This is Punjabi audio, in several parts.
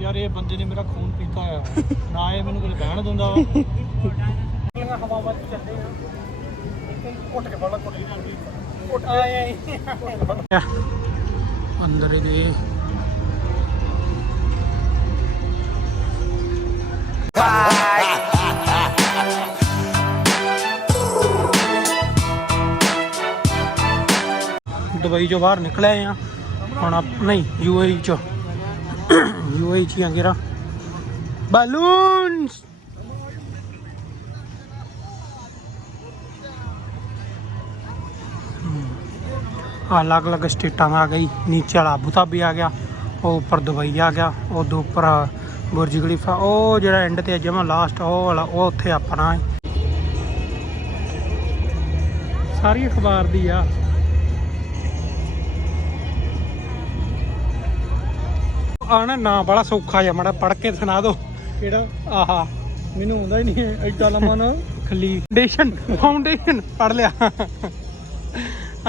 ਯਾਰ ਇਹ ਬੰਦੇ ਨੇ ਮੇਰਾ ਖੂਨ ਪੀਤਾ ਆ। ਨਾ ਇਹ ਮੈਨੂੰ ਕੋਈ ਬਹਿਣ ਦਿੰਦਾ। ਵਾ ਹਵਾਵਾਂ ਚ ਚੱਲਦੇ ਆ ਉੱਠ ਕੇ ਫੜ ਲਾ ਕੁੱਟੀ ਜਾਂਦੀ ਉੱਠ ਆਏ ਅੰਦਰ ਇਹਦੇ ਦੁਬਈ ਚੋਂ ਬਾਹਰ ਨਿਕਲ ਆ। ਹੁਣ ਆਪ ਨਹੀਂ ਯੂਏਈ ਚੋਂ। ਯੂਏਈ ਚ ਹੀ ਆ ਗੇਰਾ ਬਲੂਨਸ ਅਲੱਗ ਅਲੱਗ ਸਟੇਟਾਂ ਦਾ ਆ ਗਈ। ਨੀਚੇ ਵਾਲਾ ਅਬੂ ਧਾਬੀ ਆ ਗਿਆ, ਉਹ ਉੱਪਰ ਦੁਬਈ ਆ ਗਿਆ, ਉਹ ਦੋ ਉੱਪਰ ਬੁਰਜ ਖਲੀਫਾ, ਉਹ ਜਿਹੜਾ ਐਂਡ ਤੇ ਜਮਾ ਲਾਸਟ ਉਹ ਵਾਲਾ, ਉਹ ਉੱਥੇ ਆਪਣਾ ਹੈ। ਸਾਰੀ ਅਖਬਾਰ ਦੀ ਆ। ਆਣਾ ਨਾ ਬੜਾ ਸੌਖਾ ਜਿਹਾ ਮੜਾ ਪੜ ਕੇ ਸੁਣਾ ਦੋ ਕਿਹੜਾ? ਆਹਾ। ਮੈਨੂੰ ਆਉਂਦਾ ਹੀ ਨਹੀਂ ਐਡਾ ਲੰਮਾ ਨਾ ਖਲੀ। ਫਾਊਂਡੇਸ਼ਨ ਫਾਊਂਡੇਸ਼ਨ ਪੜ ਲਿਆ।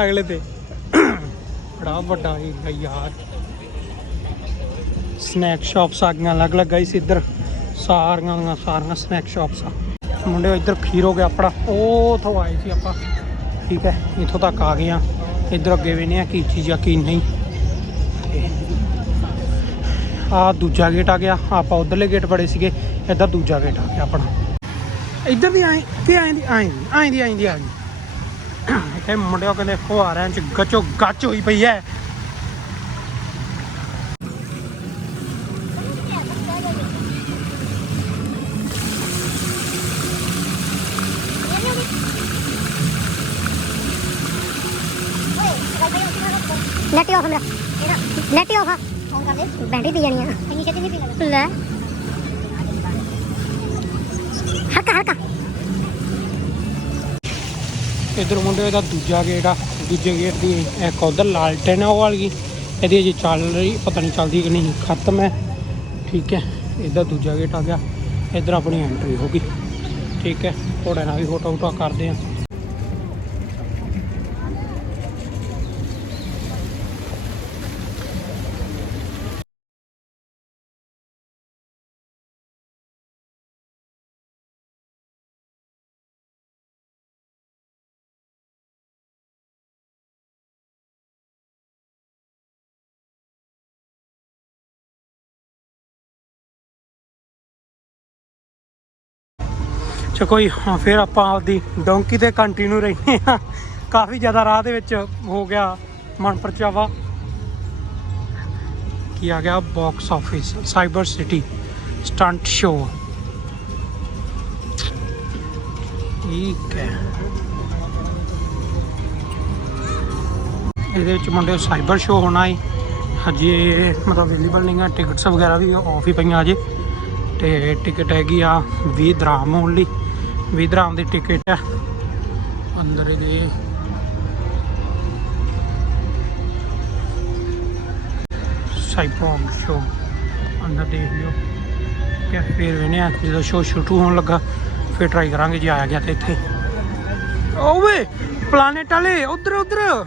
ਅਗਲੇ ਤੇ। ਬੜਾ ਵੱਡਾ ਏਰੀਆ ਯਾਰ। ਸਨੈਕ ਸ਼ਾਪਸ ਆ ਗਈਆਂ ਅਲੱਗ ਅਲੱਗ ਗਾਈਸ ਇੱਧਰ। ਸਾਰੀਆਂ ਦੀਆਂ ਸਾਰੀਆਂ ਸਨੈਕ ਸ਼ਾਪਸ ਆ। ਮੁੰਡੇ ਇੱਧਰ ਖੀਰ ਹੋ ਗਿਆ ਆਪਣਾ। ਉਹ ਤੋਂ ਆਏ ਸੀ ਆਪਾਂ। ਠੀਕ ਹੈ ਇੱਥੋਂ ਤੱਕ ਆ ਗਏ ਆ। ਇੱਧਰ ਅੱਗੇ ਵੇਨੇ ਆ ਕੀ ਚੀਜ਼ ਆ ਕੀ ਨਹੀਂ। ਆ ਦੂਜਾ ਗੇਟ ਆ ਗਿਆ। ਆਪਾਂ ਉਧਰਲੇ ਗੇਟ ਬੜੇ ਸੀਗੇ। ਇੱਧਰ ਦੂਜਾ ਗੇਟ ਆ ਗਿਆ ਆਪਣਾ। ਇੱਧਰ ਦੀ ਆਏ ਤੇ ਆਏ ਦੀ ਆਏ ਦੀ ਆਏ ਦੀ ਆਏ ਦੀ ਆ ਇੱਥੇ ਮੁੰਡਿਆਂ ਕਹਿੰਦੇ ਫੁਹਾਰਿਆਂ ਚ ਗੱਚੋ ਗੱਚ ਹੋਈ ਪਈ ਐ। ਨੈਟ ਆਫ ਮੇਰਾ। ਨੈਟ ਆਫ ਫੋਨ ਕਰ ਦੇ। ਬੈਟਰੀ ਪੀ ਜਾਣੀ ਆ। ਇੰਨੀ ਛੇਤੀ ਨਹੀਂ ਪੀ ਲੈ। ਹਲਕਾ ਹਲਕਾ ਇਧਰ ਮੁੰਡੇ ਦਾ ਦੂਜਾ ਗੇਟ ਆ। ਦੂਜੇ ਗੇਟ ਦੀ ਇੱਕ ਉਧਰ ਲਾਲਟੈਨ ਆ ਉਹ ਵਾਲੀ। ਇਹਦੀ ਅਜੇ ਚੱਲ ਰਹੀ ਪਤਾ ਨਹੀਂ ਚੱਲਦੀ ਕਿ ਨਹੀਂ ਖਤਮ ਹੈ। ਠੀਕ ਹੈ ਇਧਰ ਦੂਜਾ ਗੇਟ ਆ ਗਿਆ। ਇਧਰ ਆਪਣੀ ਐਂਟਰੀ ਹੋ ਗਈ। ਠੀਕ ਹੈ ਥੋੜਾ ਨਾਲ ਵੀ ਫੋਟੋ ਫੋਟੋ ਕਰਦੇ ਆ। ਚਾ ਕੋਈ ਹਾਂ, ਫਿਰ ਆਪਾਂ ਆਪਦੀ ਡੋਂਕੀ ਤੇ ਕੰਟੀਨਿਊ ਰਹਿੰਦੇ ਆ ਕਾਫੀ ਜ਼ਿਆਦਾ ਰਾਹ ਦੇ ਵਿੱਚ ਹੋ ਗਿਆ ਮਨਪਰਚਾਵਾ ਕੀ ਆ ਗਿਆ? Box office cyber city stunt show ਠੀਕ ਹੈ। ਇਹਦੇ ਵਿੱਚ ਮੁੰਡੇ ਸਾਈਬਰ ਸ਼ੋ ਹੋਣਾ ਹੈ ਹਜੇ ਮਤਲਬ ਅਵੇਲੇਬਲ ਨਹੀਂ ਹੈ ਟਿਕਟਸ ਵਗੈਰਾ ਵੀ ਆਫ ਹੀ ਪਈਆਂ ਅਜੇ। ਤੇ ਟਿਕਟ ਹੈਗੀ ਆ 20 ਦਰਾਮ ਓਨਲੀ 20 ਦਰਾਮ ਦੀ ਟਿਕਟ ਹੈ। ਅੰਦਰ ਇਹਦੇ ਸਾਈਪੋਮ ਸ਼ੋ ਅੰਦਰ ਦੇਖ ਲਿਓ। ਕਿ ਫਿਰ ਵੇਨੇ ਆ ਜਦੋਂ ਸ਼ੋ ਸ਼ੁਰੂ ਹੋਣ ਲੱਗਾ, ਫਿਰ ਟਰਾਈ ਕਰਾਂਗੇ ਜੇ ਆਇਆ ਗਿਆ ਤੇ ਇੱਥੇ। ਓਵੇ ਪਲਾਨਟ ਵਾਲੇ, ਉਧਰ ਉਧਰ।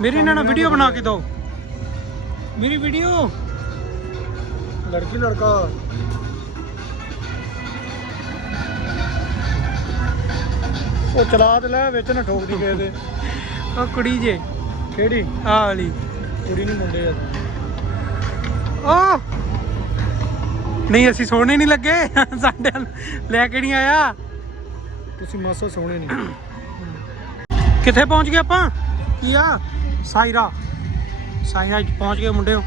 ਮੇਰੀ ਇਹਨਾਂ ਨਾਲ ਵੀਡੀਓ ਬਣਾ ਕੇ ਦਿਓ। ਮੇਰੀ ਵੀਡੀਓ ਲੜਕੀ, ਲੜਕਾ। ਉਹ ਚਲਾ ਤੇ ਲੈ ਵਿੱਚ ਨਾ ਠੋਕਦੀ ਕਿਸੇ ਦੇ ਉਹ ਕੁੜੀ ਜੇ ਕਿਹੜੀ ਆਹ ਵਾਲੀ ਕੁੜੀ ਨਹੀਂ ਮੁੰਡੇ ਆ ਓ ਨਹੀਂ ਅਸੀਂ ਸੋਹਣੇ ਨਹੀਂ ਲੱਗੇ ਸਾਡੇ ਵੱਲ ਲੈ ਕੇ ਨਹੀਂ ਆਇਆ ਤੁਸੀਂ ਮਾਸਾ ਸੋਹਣੇ ਨਹੀਂ ਕਿੱਥੇ ਪਹੁੰਚ ਗਏ ਆਪਾਂ ਕੀ ਆ ਸਾਇਰਾ ਸਾਇਰਾ ਚ ਪਹੁੰਚ ਗਏ ਮੁੰਡਿਓ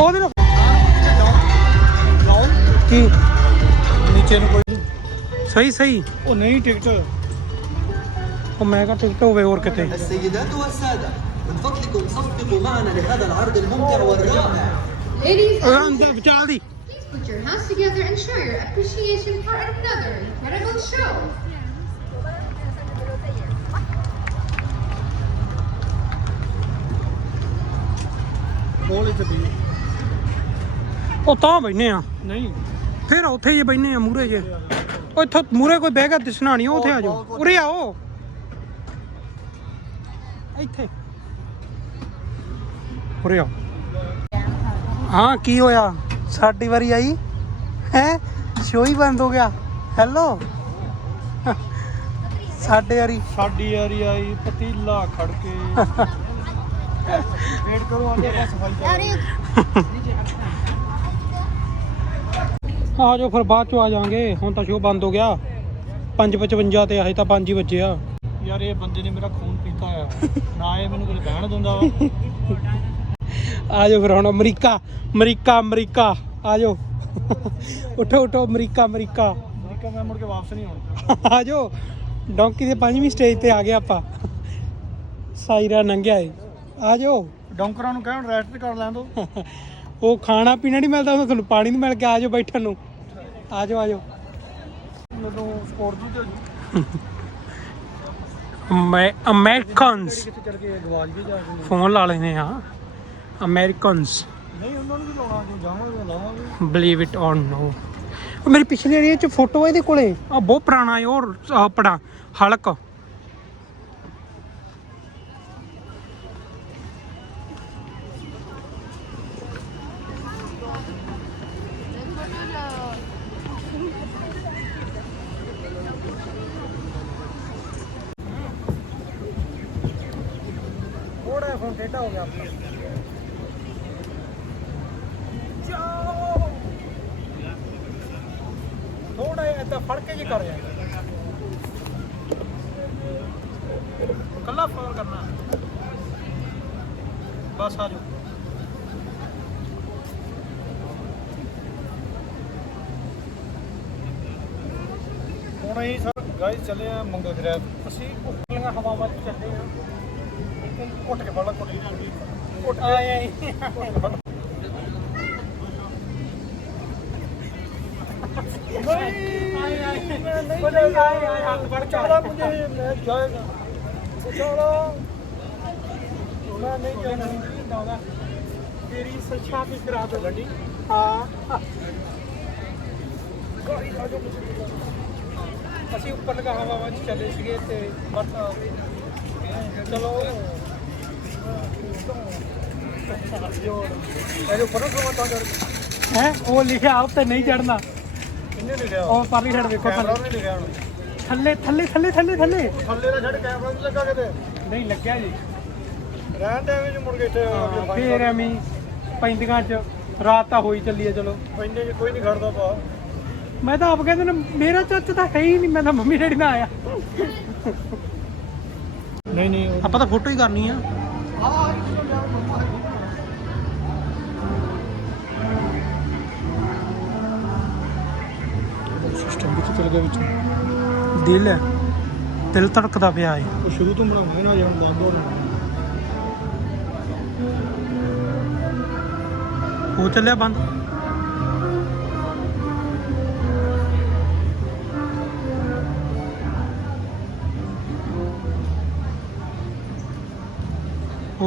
ਉਹਦੇ ਨਾਲ ਕੀ ਨੀਚੇ ਨੂੰ ਕੋਈ ਸਹੀ ਸਹੀ ਉਹ ਨਹੀਂ ਟਿਕਟ ਉਹ ਮੈਂ ਕਹਾ ਟਿਕਟ ਹੋਵੇ ਹੋਰ ਕਿਤੇ السيدات والسادة من فضلكم صفقوا معنا لهذا العرض الممتع والرائع Ladies ਉਹ and ਅੰਦਰ ਵਿਚਾਲ ਦੀ please put your hands together and show your appreciation for another incredible show. ਚੱਲੀ ਉਹ ਤਾਂ ਬੈਨੇ ਆ। ਨਹੀਂ। ਫਿਰ ਉੱਥੇ ਹੀ ਬੈਨੇ ਆ ਮੂਰੇ ਜੇ। ਉਹ ਇੱਥੋਂ ਮੂਰੇ ਕੋਈ ਬਹਿ ਗਿਆ ਦਿਸਣਾ ਨਹੀਂ ਉੱਥੇ ਆ ਜਾਓ। ਉਰੇ ਆਓ। ਇੱਥੇ। ਉਰੇ ਆਓ। ਹਾਂ ਕੀ ਹੋਇਆ? ਸਾਡੀ ਵਾਰੀ ਆਈ? ਹੈ? ਸ਼ੋਅ ਹੀ ਬੰਦ ਹੋ ਗਿਆ। ਹੈਲੋ ਸਾਡੇ ਵਾਰੀ। ਸਾਡੀ ਯਾਰੀ ਆਈ ਪਤੀਲਾ ਖੜ ਕੇ। ਵੇਟ ਕਰੋ ਆਂਦੇ ਬਸ ਸਫ਼ਾਈ ਕਰ। ਆ ਜਾਓ ਫਿਰ ਬਾਅਦ ਚੋਂ ਆ ਜਾਾਂਗੇ ਹੁਣ ਤਾਂ ਸ਼ੋਅ ਬੰਦ ਹੋ ਗਿਆ। 5:55 ਤੇ ਆਏ ਤਾਂ 5 ਹੀ ਵੱਜੇ ਆ। ਯਾਰ ਇਹ ਬੰਦੇ ਨੇ ਮੇਰਾ ਖੂਨ ਪੀਤਾ ਆ ਨਾ ਇਹ ਮੈਨੂੰ ਕੁਝ ਬਹਿਣ ਦਿੰਦਾ ਵਾ। ਆ ਜਾਓ ਫਿਰ ਹੁਣ ਅਮਰੀਕਾ ਅਮਰੀਕਾ ਅਮਰੀਕਾ। ਆ ਜਾਓ। ਉਠੋ ਉਠੋ ਅਮਰੀਕਾ ਅਮਰੀਕਾ। ਅਮਰੀਕਾ ਮੈਂ ਮੁੜ ਕੇ ਵਾਪਸ ਨਹੀਂ ਆਉਣਾ। ਆ ਜਾਓ। ਡੌਂਕੀ ਦੇ ਪੰਜਵੀਂ ਸਟੇਜ ਤੇ ਆ ਗਏ ਆਪਾਂ। ਸਾਇਰਾ ਨੰਗਿਆ ਏ। ਆ ਜਾਓ। ਡੌਂਕਰਾਂ ਨੂੰ ਕਹਿਣ ਰੈਸਟ ਕਰ ਲੈਣ ਦੋ। ਉਹ ਖਾਣਾ ਪੀਣਾ ਨਹੀਂ ਮਿਲਦਾ ਉਹ ਤੁਹਾਨੂੰ ਪਾਣੀ ਨਹੀਂ ਮਿਲ ਗਿਆ ਆ ਜਾਓ ਬੈਠਣ ਨੂੰ। ਆ ਜਾਓ ਆ ਜਾਓ। ਮੈਨੂੰ ਸਪੋਰਟ ਤੇ ਮੈਂ ਅਮਰੀਕਨਸ। ਫੋਨ ਲਾ ਲੈਨੇ ਆ। ਅਮਰੀਕਨਸ। ਨਹੀਂ ਉਹਨਾਂ ਨੂੰ ਵੀ ਲਾਉਣਾ ਜੋ ਜਾਵਾਂਗੇ ਲਾਵਾਂਗੇ। ਬਲੀਵ ਇਟ ਔਰ ਨੋ ਮੇਰੀ ਪਿਛਲੀ ਏਰੀਆ ਚ ਫੋਟੋ ਇਹਦੇ ਕੋਲੇ। ਆ ਬਹੁਤ ਪੁਰਾਣਾ ਹੈ ਉਹ ਆਪਣਾ ਹਲਕ। ਥੋੜਾ ਫੋਨ ਟੇਢਾ ਹੋ ਗਿਆ ਆਪਣਾ। ਥੋੜਾ ਜਿਹਾ ਫੜ ਕੇ ਜੀ ਕਰ ਜਾ ਕੱਲਾ ਫੋਨ ਕਰਨਾ। ਬਸ ਆ ਜਾਓ। ਹੁਣ ਅਸੀਂ ਸਰ ਗਾਇਸ ਚੱਲੇ ਆ ਮੰਗਲ ਗ੍ਰੈਬ ਅਸੀਂ ਉੱਪਰਲੀਆਂ ਹਵਾਵਾਂ 'ਚ ਚੱਲੇ ਆ। ਉੱਠ ਕੇ ਫੜ ਲਾ ਕੁੱਟੀ ਜਾਂਦੀ ਉੱਠ ਆਏ ਆਏ ਆਏ ਆਏ ਆਏ ਆਏ ਹੱਥ ਫੜ। ਚਾਲਾ ਮੁਝੇ ਮੈਂ ਜਾਏਗਾ ਚਾਲਾ ਮੈਂ ਨਹੀਂ ਜਾਣਾ ਤੇਰੀ ਸੱਚਾ ਵੀ ਕਰਾ ਦੋ ਗੱਡੀ ਹਾਂ ਅਸੀਂ ਉੱਪਰ ਲਗਾ ਹਵਾਵਾਂ 'ਚ ਚੱਲੇ ਸੀਗੇ ਤੇ ਬਸ ਚਲੋ। ਤਾਂ ਹੈ? ਉਹ ਲਿਖਿਆ ਉੱਤੇ ਨਹੀਂ ਚੜਨਾ ਕਿੰਨੇ ਲਿਖਿਆ? ਉਹ ਪਰਲੀ ਸਾਈਡ ਵੇਖੋ ਕੈਮਰਾ ਥੱਲੇ ਨਹੀਂ ਲਿਖਿਆ ਹੁਣ। ਥੱਲੇ ਥੱਲੇ ਥੱਲੇ ਥੱਲੇ ਥੱਲੇ। ਥੱਲੇ ਦਾ ਛੱਡ ਕੈਮਰਾ ਨਹੀਂ ਲੱਗਾ ਕਿਤੇ। ਨਹੀਂ ਲੱਗਿਆ ਜੀ। ਰਹਿਣ ਦੇ ਜੋ ਮੁੜ ਕੇ ਇੱਥੇ ਆ ਫੇਰ ਐਵੇਂ ਪੈਂਦੀਆਂ 'ਚ ਰਾਤ ਤਾਂ ਹੋਈ ਚੱਲੀ ਹੈ ਚਲੋ। ਪੈਂਦੇ ਚ ਕੋਈ ਨਹੀਂ ਖੜਦਾ ਪਾ ਮੈਂ ਤਾਂ ਆਪ ਕਹਿੰਦੇ ਨੇ ਮੇਰਾ ਚਾਚਾ ਤਾਂ ਹੈ ਹੀ ਨਹੀਂ ਮੈਂ ਤਾਂ ਮੰਮੀ ਡੈਡੀ ਨਾਲ ਆਇਆ। ਨਹੀਂ ਨਹੀਂ ਆਪਾਂ ਤਾਂ ਫੋਟੋ ਹੀ ਕਰਨੀ ਆ। ਸਿਸਟਮ ਵਿੱਚ ਚੱਲ ਗਿਆ ਵਿੱਚ ਦਿਲ ਹੈ ਦਿਲ ਧੜਕਦਾ ਪਿਆ ਏ ਉਹ ਸ਼ੁਰੂ ਤੋਂ ਬਣਾਉਂਦੇ ਨਾ ਜਿਵੇਂ ਬੰਦ ਹੋ ਜਾਣਾ ਹੋ ਚੱਲਿਆ ਬੰਦ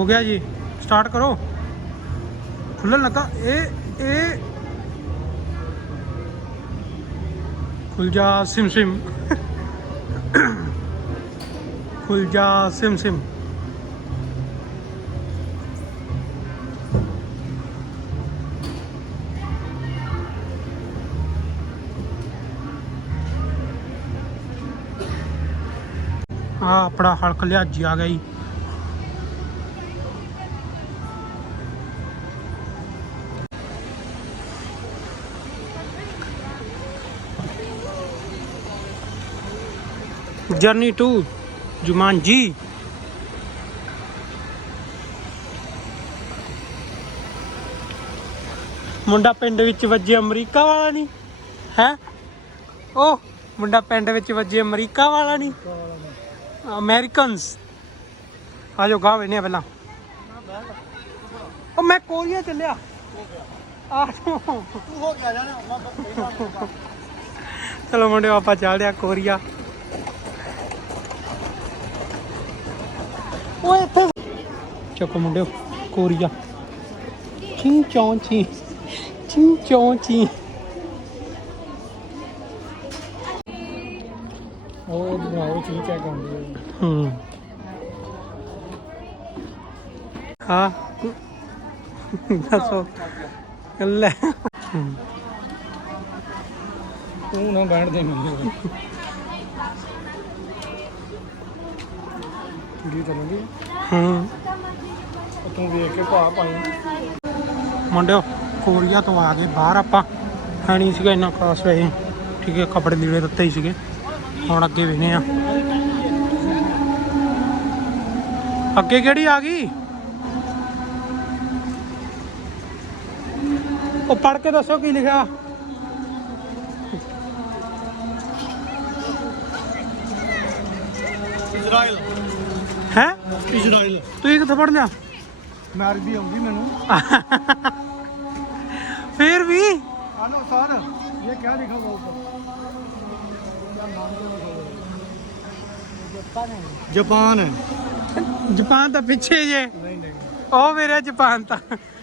ਹੋ ਗਿਆ ਜੀ ਸਟਾਰਟ ਕਰੋ ਖੁੱਲਣ ਲੱਗਾ ਇਹ ਇਹ ਖੁੱਲ ਜਾ ਸਿਮ ਸਿਮ ਖੁੱਲ ਜਾ ਸਿਮ ਸਿਮ ਆ ਆਪਣਾ ਹਲਕ ਲਿਆਜੀ ਆ ਗਿਆ ਜੀ ਜਰਨੀ ਟੂ ਜੁਮਾਨਜੀ ਮੁੰਡਾ ਪਿੰਡ ਵਿੱਚ ਵੱਜੇ ਅਮਰੀਕਾ ਵਾਲਾ ਨਹੀਂ ਹੈ? ਉਹ ਮੁੰਡਾ ਪਿੰਡ ਵਿੱਚ ਵੱਜੇ ਅਮਰੀਕਾ ਵਾਲਾ ਨਹੀਂ ਅਮਰੀਕਨਸ ਆ ਜਾਓ ਗਾਹ ਵੇਨੇ ਪਹਿਲਾਂ। ਉਹ ਮੈਂ ਕੋਰੀਆ ਚੱਲਿਆ। ਆ ਤੂੰ ਹੋ ਗਿਆ ਜਾਣਾ ਚਲੋ ਮੁੰਡਿਓ ਆਪਾਂ ਚੱਲਦੇ ਆ ਕੋਰੀਆ। ਓਏ ਇੱਥੇ ਚੁੱਪ ਮੁੰਡਿਓ ਕੋਰੀਆ। ਚਿੰ ਚੌਂ ਚੀ ਚਿੰ ਚੌਂ ਚੀ। ਉਹ ਬਣਾਓ ਚੀਜ਼ ਚੈੱਕ ਆਉਂਦੀ ਹੂੰ। ਹਾਂ। ਦੱਸੋ। ਲੈ। ਤੂੰ ਨਾ ਬੈਠ ਦੇ ਮੈਨੂੰ। ਵੀਡੀਓ ਚੱਲਦੀ ਹੂੰ। ਤੂੰ ਵੇਖ ਕੇ ਭਾ ਪਾਈ ਮੁੰਡਿਓ ਕੋਰੀਆ ਤੋਂ ਆ ਗਏ ਬਾਹਰ ਆਪਾਂ। ਹੈ ਨਹੀਂ ਸੀਗਾ ਇੰਨਾ ਖਾਸ ਵੈਸੇ। ਠੀਕ ਹੈ ਕੱਪੜੇ ਲੀੜੇ ਦਿੱਤੇ ਹੀ ਸੀਗੇ। ਹੁਣ ਅੱਗੇ ਵੇਨੇ ਆ ਅੱਗੇ ਕਿਹੜੀ ਆ ਗਈ? ਉਹ ਪੜ ਕੇ ਦੱਸੋ ਕੀ ਲਿਖਿਆ? ਇਜ਼ਰਾਈਲ। ਹੈ? ਇਜ਼ਰਾਈਲ। ਤੁਸੀਂ ਕਿੱਥੋਂ ਪੜ ਲਿਆ? ਮੈਰਿਜ ਦੀ ਆਉਂਦੀ ਮੈਨੂੰ। ਫੇਰ ਵੀ? ਆਲੋ ਸਰ ਇਹ ਕੀ ਲਿਖਾ ਹੋਇਆ ਉੱਪਰ ਹੈ। ਜਾਪਾਨ ਤਾਂ ਪਿੱਛੇ ਜੇ। ਉਹ ਮੇਰੇ ਜਾਪਾਨ ਤਾਂ।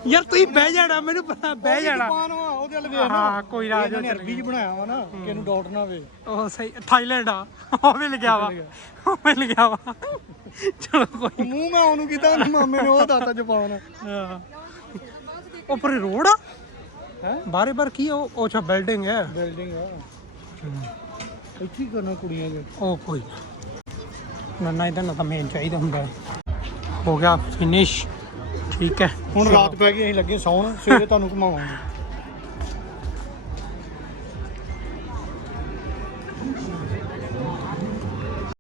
ਯਾਰ ਤੁਸੀਂ ਬਹਿ ਜਾਣਾ ਮੈਨੂੰ ਪਤਾ ਬਹਿ ਜਾਣਾ। ਜਾਪਾਨ ਉਹਦੇ ਵੱਲ ਵੇਖ ਹਾਂ ਕੋਈ ਰਾਜ ਇਹਨੇ ਬਣਾਇਆ ਵਾ ਕਿ ਇਹਨੂੰ ਡਾਟ ਨਾ ਵੇ ਉਹ ਸਹੀ ਥਾਈਲੈਂਡ ਆ। ਉਹ ਵੀ। ਲਿਖਿਆ ਵਾ ਉਹ ਵੀ ਵਾ। ਚਲੋ ਕੋਈ ਮੂੰਹ ਮੈਂ ਉਹਨੂੰ ਕੀਤਾ ਉਹਨੇ ਮਾਮੇ ਨੇ ਉਹ ਦੱਸਤਾ ਜਾਪਾਨ ਹਾਂ। ਉਹ ਪਰ ਰੋਡ ਆ? ਹੈ? ਬਾਰੇ ਬਾਰ ਕੀ ਉਹ? ਉਹ ਅੱਛਾ ਬਿਲਡਿੰਗ ਹੈ। ਬਿਲਡਿੰਗ ਆ। ਇੱਥੇ ਹੀ ਕਰਨਾ ਕੁੜੀਆਂ ਦੇ। ਉਹ ਕੋਈ ਨਾ। ਨਾ ਇਹਦਾ ਨਾ ਤਾਂ ਮੇਨ ਚਾਹੀਦਾ ਹੁੰਦਾ ਹੈ। ਹੋ ਗਿਆ ਫਿਨਿਸ਼ ਠੀਕ ਹੈ। ਹੁਣ ਰਾਤ ਪੈ ਗਈ ਅਸੀਂ ਲੱਗੇ ਸੌਣ ਸਵੇਰੇ ਤੁਹਾਨੂੰ ਘੁਮਾਵਾਂਗੇ।